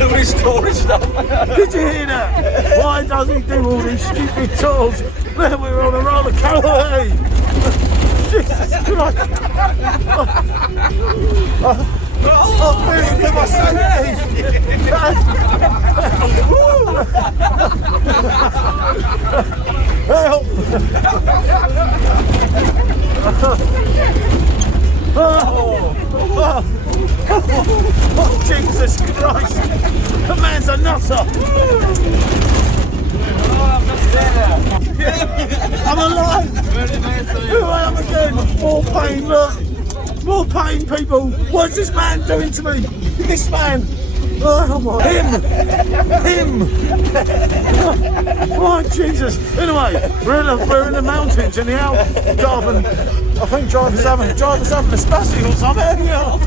All his tourist stuff. Did you hear that? Why does he do all these stupid tours? Then we were on a roller coaster. Jesus Christ. I'm feeling for my safety. Help! Oh, Jesus Christ! The man's a nutter! I'm alive! Here I am again! More pain, look! More pain, people! What's this man doing to me? This man! Oh my... Him! Oh, Jesus! Anyway, we're in the mountains in the Algarve. I think driver's having a spastic or something. Yeah.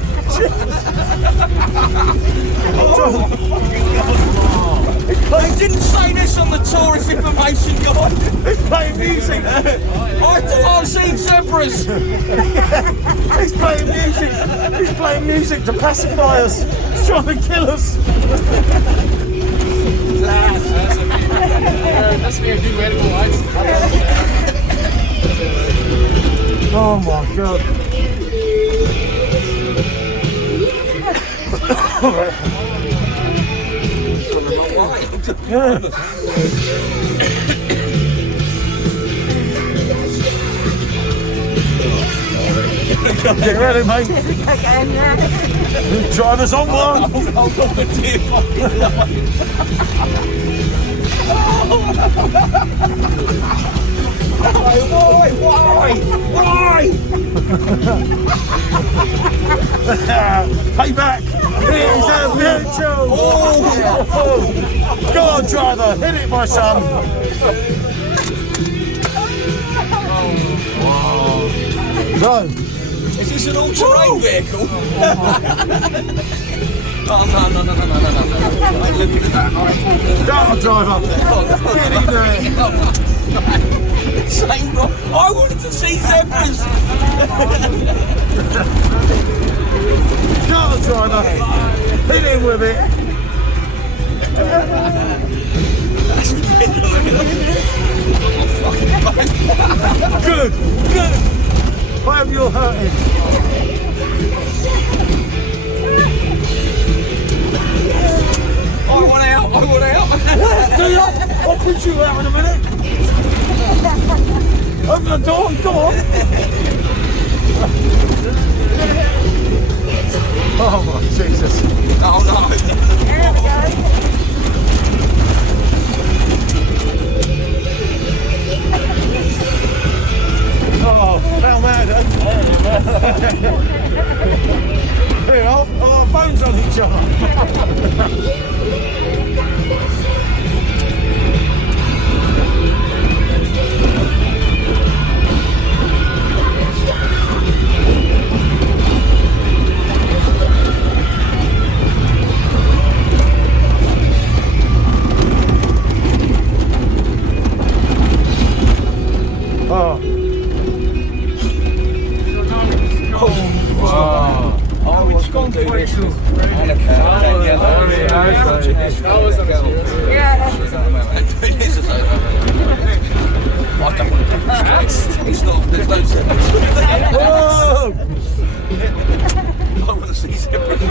They didn't say this on the tourist information guide. He's playing music. I've seen zebras. He's playing music. He's playing music to pacify us. He's trying to kill us. That's me a new edible lights. Oh my God. Yeah. Get ready, mate. Driver's on one. I'll go for dear fucking life. Why? Payback. Here's a mutual. Oh. Go on, driver. Hit it, my son. So, Is this an all-terrain vehicle? Oh, no. I'm looking at that. go on, driver. Get in there. Same rock. I wanted to see zebras. Go on, driver. Hit him with it. Good. Why have you hurting? I want out. Do you? I'll put you out in a minute. Open the door, go on. Oh my Jesus. Oh no. There we go. Oh, how mad, eh? Here, our phones on each other. It's gone through this. Yeah. I don't want to do it's not, there's no zebras. Whoa! I want to see zebras.